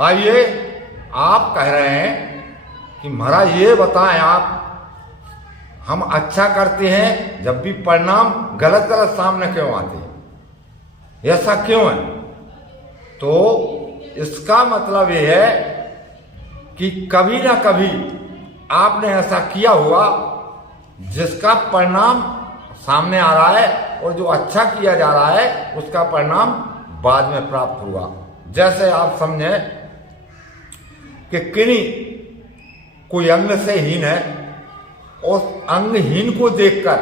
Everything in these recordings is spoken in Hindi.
आइए, आप कह रहे हैं कि महाराज ये बताएं आप, हम अच्छा करते हैं जब भी परिणाम गलत गलत सामने क्यों आते हैं, ऐसा क्यों है? तो इसका मतलब ये है कि कभी ना कभी आपने ऐसा किया हुआ जिसका परिणाम सामने आ रहा है, और जो अच्छा किया जा रहा है उसका परिणाम बाद में प्राप्त हुआ। जैसे आप समझें कि किन्हीं कोई अंग से हीन है, उस अंगहीन को देखकर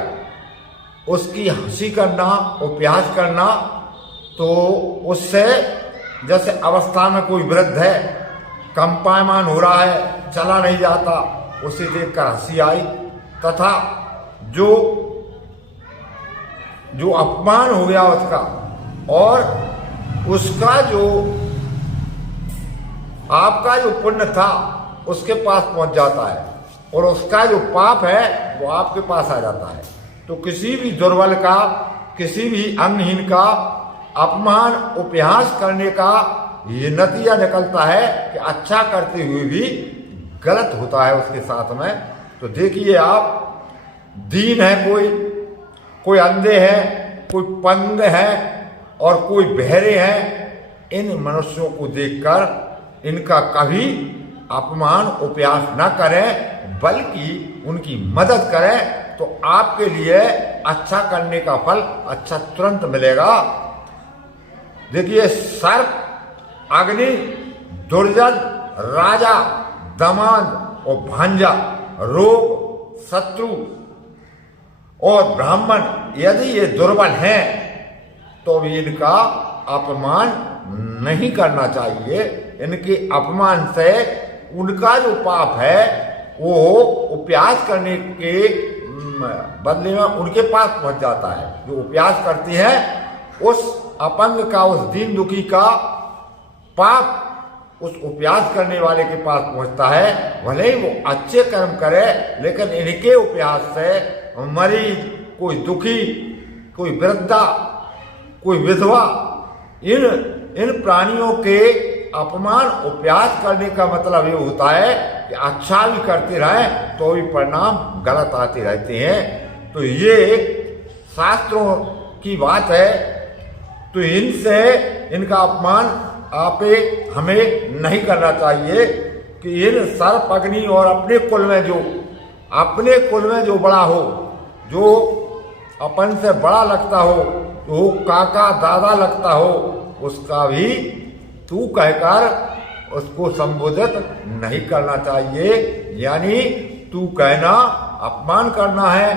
उसकी हंसी करना, उपहास करना, तो उससे जैसे अवस्था में कोई वृद्ध है, कंपायमान हो रहा है, चला नहीं जाता, उसे देखकर हंसी आई, तथा जो अपमान हो गया उसका, और उसका जो आपका जो पुण्य था उसके पास पहुंच जाता है, और उसका जो पाप है वो आपके पास आ जाता है। तो किसी भी दुर्बल का, किसी भी अंगहीन का अपमान, उपहास करने का ये नतीजा निकलता है कि अच्छा करते हुए भी गलत होता है उसके साथ में। तो देखिए आप, दीन है कोई अंधे हैं, कोई पंग है और कोई बहरे हैं, इन मनुष्यों को देखकर इनका कभी अपमान, उपहास न करें, बल्कि उनकी मदद करें, तो आपके लिए अच्छा करने का फल अच्छा तुरंत मिलेगा। देखिए, सर्प, अग्नि, दुर्जन, राजा, दमाद और भांजा, रोग, शत्रु और ब्राह्मण, यदि ये दुर्बल हैं तो भी इनका अपमान नहीं करना चाहिए। इनके अपमान से उनका जो पाप है वो उपहास करने के बदले में उनके पास पहुंच जाता है। जो उपहास करती है उस अपंग का, उस दीन दुखी का पाप उस उपहास करने वाले के पास पहुंचता है। भले ही वो अच्छे कर्म करे, लेकिन इनके उपहास से मरीज, कोई दुखी, कोई वृद्धा, कोई विधवा, इन प्राणियों के अपमान, उपहास करने का मतलब ये होता है कि अच्छा भी करते रहें तो भी परिणाम गलत आते रहते हैं। तो ये शास्त्रों की बात है। तो इनसे, इनका अपमान आपे हमें नहीं करना चाहिए कि इन सर्प, अग्नि और अपने कुल में जो बड़ा हो, जो अपन से बड़ा लगता हो, तो काका दादा लगता हो, उसका भी तू कहकर उसको संबोधित नहीं करना चाहिए। यानी तू कहना अपमान करना है,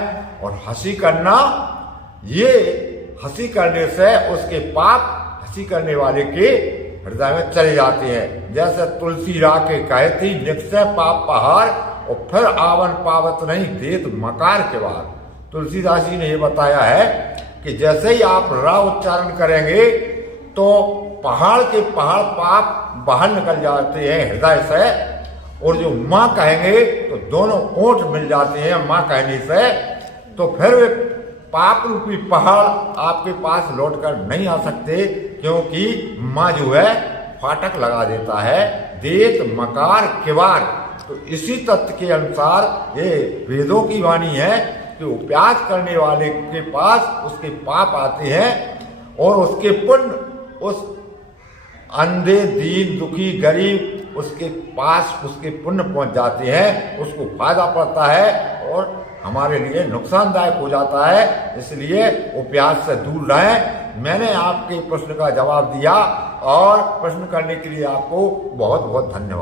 और हंसी करना, ये हंसी करने से उसके पाप हंसी करने वाले के हृदय में चले जाते हैं। जैसे तुलसी राके कहती, निकसे पाप पहाड़, और फिर आवन पावत नहीं देत मकार के बाद। तुलसीदास जी ने ये बताया है कि जैसे ही आप रा उच्चारण करेंगे तो पहाड़ के पहाड़ पाप बाहर निकल जाते हैं हृदय से, और जो माँ कहेंगे तो दोनों ओंठ मिल जाते हैं माँ कहने से। तो फिर वे पाप रूपी पहाड़ आपके पास लौट कर नहीं आ सकते, क्योंकि माँ जो है फाटक लगा देता है, देत मकार किवार। तो इसी तत्व के अनुसार ये वेदों की वाणी है कि उपहास करने वाले के पास उसके पाप आते हैं, और उसके पुण्य उस अंधे, दीन, दुखी, गरीब, उसके पास उसके पुण्य पहुंच जाते हैं, उसको फायदा पड़ता है और हमारे लिए नुकसानदायक हो जाता है। इसलिए उपहास से दूर रहें। मैंने आपके प्रश्न का जवाब दिया, और प्रश्न करने के लिए आपको बहुत बहुत धन्यवाद।